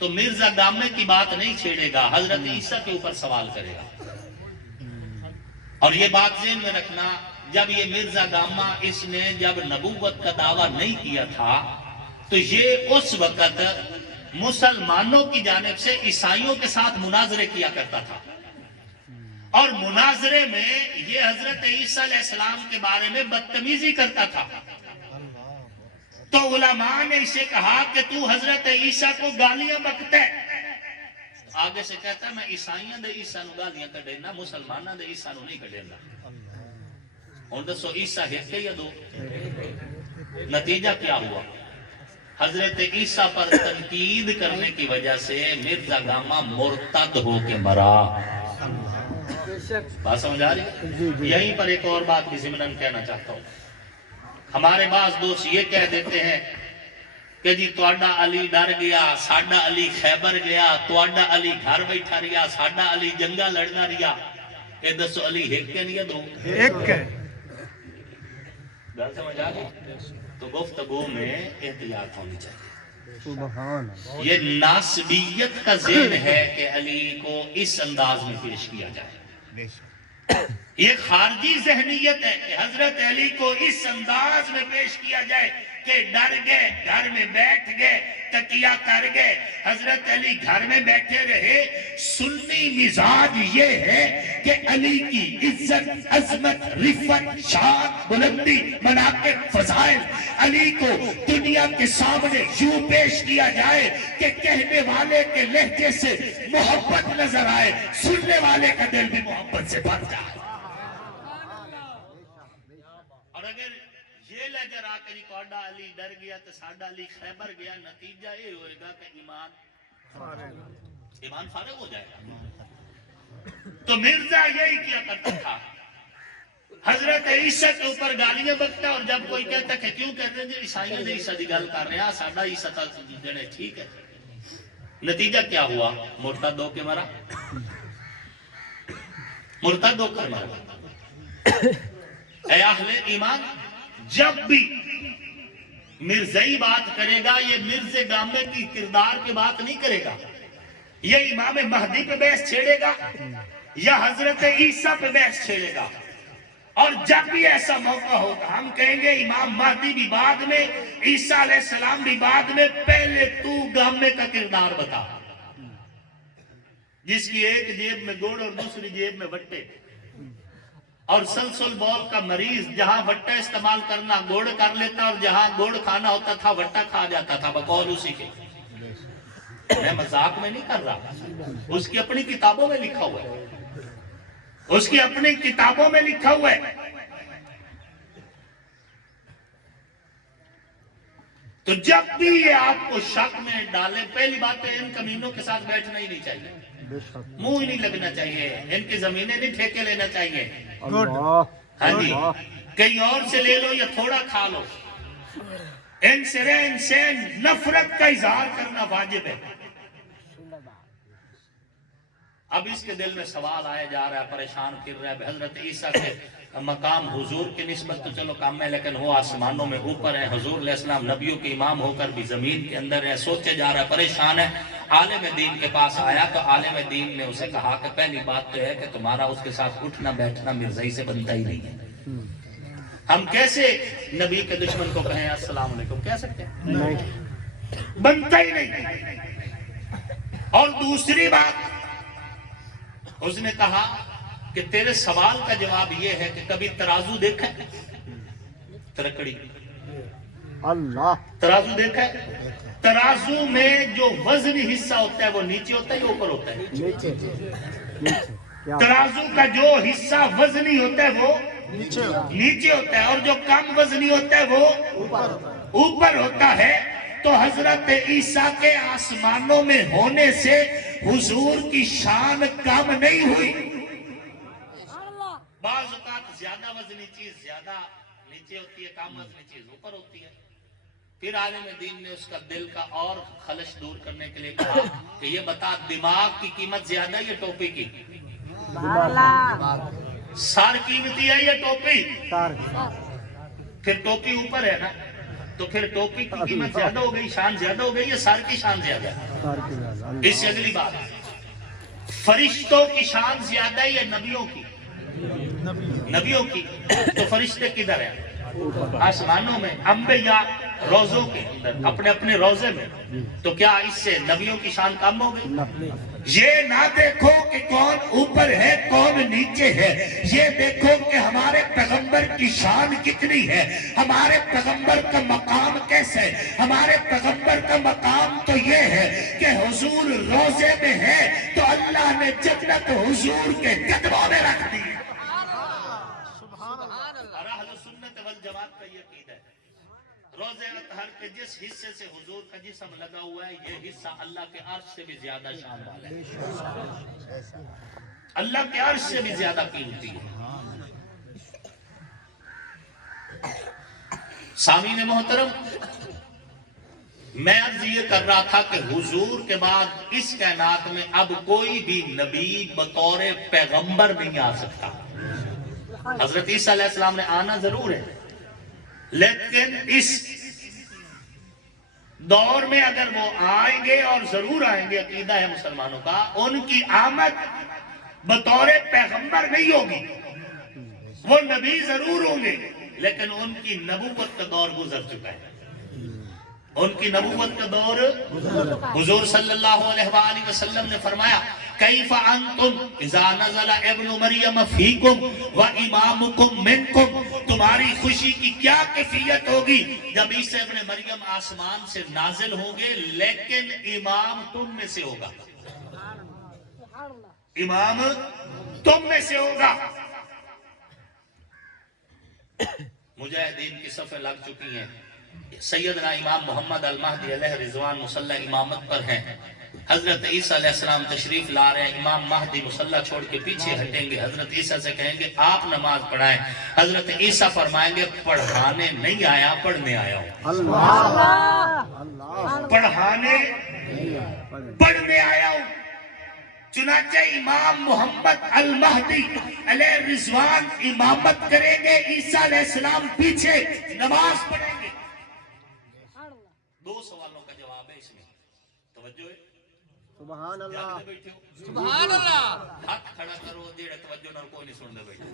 تو مرزا گامے کی بات نہیں چھیڑے گا، حضرت عیسیٰ کے اوپر سوال کرے گا. اور یہ بات ذہن میں رکھنا، جب یہ مرزا گامہ اس نے جب نبوت کا دعویٰ نہیں کیا تھا تو یہ اس وقت مسلمانوں کی جانب سے عیسائیوں کے ساتھ مناظرے کیا کرتا تھا، اور مناظرے میں یہ حضرت عیسیٰ علیہ السلام کے بارے میں بدتمیزی کرتا تھا. تو علماء نے اسے کہا کہ تو حضرت عیسیٰ کو گالیاں بکتا ہے. آگے سے کہتا ہے میں عیسائیاں دے عیسیٰ نو گالیاں کڈینا، مسلماناں دے عیسیٰ نو نہیں کڈینا. اور دسو عیسیٰ ہے کہ یا دو؟ نتیجہ کیا ہوا؟ حضرت عیسیٰ پر تنقید کرنے کی وجہ سے مرزا گامہ مرتد ہو کے مرا. بات سمجھ آ رہی؟ یہیں پر ایک اور بات بھی ضمناً کہنا چاہتا ہوں. ہمارے بعض دوست یہ کہہ دیتے ہیں کہ جی تواڈا علی ڈر گیا، ساڈا علی خیبر گیا، تواڈا علی گھر بیٹھا رہیا، ساڈا علی جنگا لڑنا رہیا. یہ دسو علی ایک کے نہیں ہے دو؟ ایک ہے. بات سمجھ آ گئی؟ تو گفتگو میں احتیاط ہونی چاہیے. یہ ناسبیت کا ذہن ہے کہ علی کو اس انداز میں پیش کیا جائے. یہ خارجی ذہنیت ہے کہ حضرت علی کو اس انداز میں پیش کیا جائے کہ ڈر گئے، گھر میں بیٹھ گئے، تکیہ کر گئے، حضرت علی گھر میں بیٹھے رہے. سنی مزاج یہ ہے کہ علی کی عزت، عظمت، رفت، شان، بلندی، مناقب، فضائل علی کو دنیا کے سامنے یوں پیش کیا جائے کہ کہنے والے کے لہجے سے محبت نظر آئے، سننے والے کا دل بھی محبت سے بھر جائے. اور اگر یہ لہجہ آ کے تواڈا علی ڈر گیا تو ساڈا علی خیبر گیا، نتیجہ یہ ہوئے گا کہ ایمان فارغ ہو جائے گا. تو مرزا یہی کیا کرتا تھا، حضرت عیسیٰ کے اوپر گالیاں بکتا، اور جب کوئی کہتا کہ کیوں کہتے ہیں عیسائیوں نے عیسیٰ دی گل کر رہے ہیں، ساڈا عیسیٰ تا جنے ٹھیک ہے. نتیجہ کیا ہوا؟ مرتد ہو کے مرا. مرتد ہو کر مرا. اے اہل ایمان، جب بھی مرزائی بات کرے گا یہ مرزے گامے کی کردار کی بات نہیں کرے گا. یہ امام مہدی پہ بحث چھیڑے گا یا حضرت عیسیٰ پہ بحث چھیڑے گا. اور جب بھی ایسا موقع ہوگا ہم کہیں گے امام مہدی بھی بعد میں، عیسیٰ علیہ السلام بھی بعد میں، پہلے تو گامے کا کردار بتا، جس کی ایک جیب میں گوڑ اور دوسری جیب میں وٹے، اور سلسل بول کا مریض جہاں وٹا استعمال کرنا گوڑ کر لیتا، اور جہاں گوڑ کھانا ہوتا تھا وٹا کھا جاتا تھا، بقول اسی کے. میں مذاق میں نہیں کر رہا، اس کی اپنی کتابوں میں لکھا ہوا ہے، اس کی اپنی کتابوں میں لکھا ہوا ہے. تو جب بھی یہ آپ کو شک میں ڈالے، پہلی بات ہے ان کمینوں کے ساتھ بیٹھنا ہی نہیں چاہیے، منہ ہی نہیں لگنا چاہیے، ان کی زمینیں نہیں ٹھیکے لینا چاہیے. ہاں جی، کہیں اور سے لے لو یا تھوڑا کھا لو، ان سے رہن سہن نفرت کا اظہار کرنا واجب ہے. اب اس کے دل میں سوال آیا جا رہا ہے، پریشان پھر رہا ہے. حضرت عیسیٰ کے مقام حضور کی نسبت تو چلو کام ہے، لیکن وہ آسمانوں میں اوپر ہے، حضور علیہ السلام نبیوں کے امام ہو کر بھی زمین کے اندر ہے. سوچے جا رہا ہے، پریشان ہے. عالم دین کے پاس آیا تو عالم دین نے اسے کہا کہ پہلی بات تو ہے کہ تمہارا اس کے ساتھ اٹھنا بیٹھنا مرزائی سے بنتا ہی نہیں ہے. ہم کیسے نبی کے دشمن کو کہیں السلام علیکم؟ کہہ سکتے ہیں؟ بنتا ہی نہیں. اور دوسری بات اس نے کہا کہ تیرے سوال کا جواب یہ ہے کہ کبھی ترازو دیکھا ہے؟ ترکڑی اللہ ترازو دیکھا ہے؟ ترازو میں جو وزنی حصہ ہوتا ہے وہ نیچے ہوتا ہے یا اوپر ہوتا ہے؟ ترازو کا جو حصہ وزنی ہوتا ہے وہ نیچے ہوتا ہے، اور جو کم وزنی ہوتا ہے وہ اوپر ہوتا ہے. تو حضرت عیسیٰ کے آسمانوں میں ہونے سے حضور کی شان کم نہیں ہوئی. بعض اوقات زیادہ وزنی چیز زیادہ نیچے ہوتی ہے، کم وزنی چیز اوپر ہوتی ہے. پھر عالم دین نے اس کا دل کا اور خلش دور کرنے کے لیے کہا کہ یہ بتا دماغ کی قیمت زیادہ ہے یا ٹوپی کی؟ سار قیمتی ہے یا ٹوپی؟ پھر ٹوپی اوپر ہے نا. تو پھر ٹوپی کی قیمت زیادہ ہو گئی، شان زیادہ ہو گئی، یا سر کی شان زیادہ ہے؟ اس سے اگلی بات، فرشتوں کی شان زیادہ ہے یا نبیوں کی؟ نبیوں کی۔ تو فرشتے کدھر ہیں؟ آسمانوں میں، انبیاء روزوں کے اندر اپنے اپنے روزے میں، تو کیا اس سے نبیوں کی شان کم ہو گئی؟ یہ نہ دیکھو کہ کون اوپر ہے کون نیچے ہے، یہ دیکھو کہ ہمارے پیغمبر کی شان کتنی ہے، ہمارے پیغمبر کا مقام کیسے ہے۔ ہمارے پیغمبر کا مقام تو یہ ہے کہ حضور روزے میں ہے تو اللہ نے جنت حضور کے قدموں میں رکھ دی۔ اور اہل سنت والجماعت کا یہ عقیدہ ہے، روزے اطہر کے جس حصے سے حضور کا جسم لگا ہوا ہے، یہ حصہ اللہ کے عرش سے بھی زیادہ شان والا ہے، اللہ کے عرش سے بھی زیادہ قیمتی ہے۔ سامعین محترم، میں عرض یہ کر رہا تھا کہ حضور کے بعد اس کائنات میں اب کوئی بھی نبی بطور پیغمبر نہیں آ سکتا۔ حضرت عیسیٰ علیہ السلام نے آنا ضرور ہے، لیکن اس دور میں اگر وہ آئیں گے، اور ضرور آئیں گے، عقیدہ ہے مسلمانوں کا، ان کی آمد بطور پیغمبر نہیں ہوگی، وہ نبی ضرور ہوں گے، لیکن ان کی نبوت کا دور گزر چکا ہے۔ ان کی نبوت کا دور، حضور صلی اللہ علیہ وآلہ وسلم نے فرمایا، کیف انتم اذا نزل ابن مریم فیکم و امامکم منکم، تمہاری خوشی کی کیا کیفیت ہوگی جب عیسیٰ ابن مریم آسمان سے نازل ہوں گے لیکن امام تم میں سے ہوگا، امام تم میں سے ہوگا۔ مجاہدین کی صفیں لگ چکی ہیں، سیدنا امام محمد المہدی علیہ رضوان مصلی امامت پر ہیں، حضرت عیسیٰ علیہ السلام تشریف لا رہے ہیں، امام مہدی مصلی چھوڑ کے پیچھے ہٹیں گے، حضرت عیسیٰ سے کہیں گے آپ نماز پڑھائیں، حضرت عیسیٰ فرمائیں گے پڑھانے نہیں آیا، پڑھنے آیا ہوں، پڑھانے پڑھنے آیا ہوں۔ چنانچہ امام محمد المہدی علیہ رضوان امامت کریں گے، عیسیٰ علیہ السلام پیچھے نماز پڑھیں گے۔ دو سوالوں کا جواب ہے اس میں، توجہ ہے، سبحان اللہ، سبحان اللہ، ہاتھ کھڑا کرو، دیڑے توجہ نہ کوئی نہیں سن دے بیٹھے،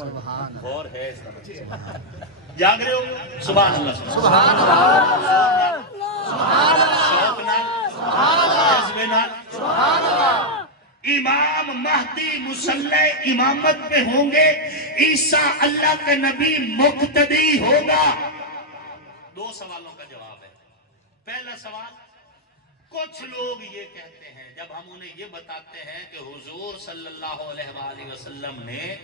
سبحان اور ہے اس طرح جاگ رہے ہو، سبحان اللہ، سبحان اللہ، شوق نال، جذبے نال، امام مہدی مصلی امامت پہ ہوں گے، عیسیٰ اللہ کا نبی مقتدی ہوگا۔ دو سوالوں کا جواب ہے۔ پہلا سوال، کچھ لوگ یہ کہتے ہیں جب ہم انہیں یہ بتاتے ہیں کہ حضور صلی اللہ علیہ وآلہ وسلم نے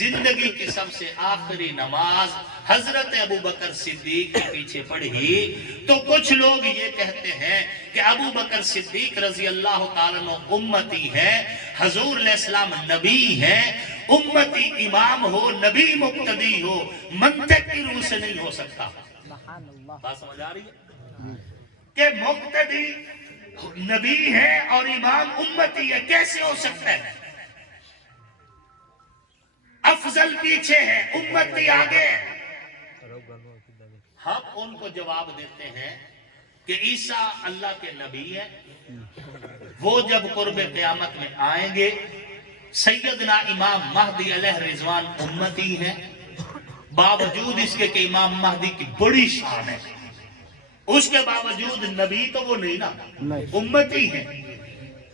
زندگی کی سب سے آخری نماز حضرت ابو بکر صدیق کے پیچھے پڑھی، تو کچھ لوگ یہ کہتے ہیں کہ ابو بکر صدیق رضی اللہ تعالیٰ عنہ امتی ہے، حضور علیہ السلام نبی ہے، امتی امام ہو، نبی مقتدی ہو، منطق کی روح سے نہیں ہو سکتا۔ بات سمجھ آ رہی ہے کہ مقتدی نبی ہے اور امام امتی ہے، کیسے ہو سکتا ہے؟ افضل پیچھے ہے، امتی آگے ہے۔ ہم ان کو جواب دیتے ہیں کہ عیسیٰ اللہ کے نبی ہے، وہ جب قرب قیامت میں آئیں گے، سیدنا امام مہدی علیہ رضوان امتی ہیں، باوجود اس کے کہ امام مہدی کی بڑی شان ہے، اس کے باوجود نبی تو وہ نہیں نا، امتی ہیں،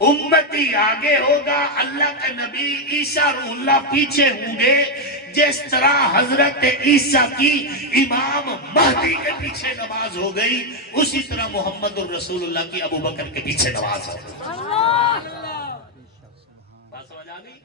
امتی آگے ہوگا، اللہ کا نبی عیسیٰ روح اللہ پیچھے ہوں گے، جس طرح حضرت عیسیٰ کی امام مہدی کے پیچھے نماز ہو گئی، اسی طرح محمد الرسول اللہ کی ابو بکر کے پیچھے نماز ہو گئی۔ بات سمجھ آ گئی؟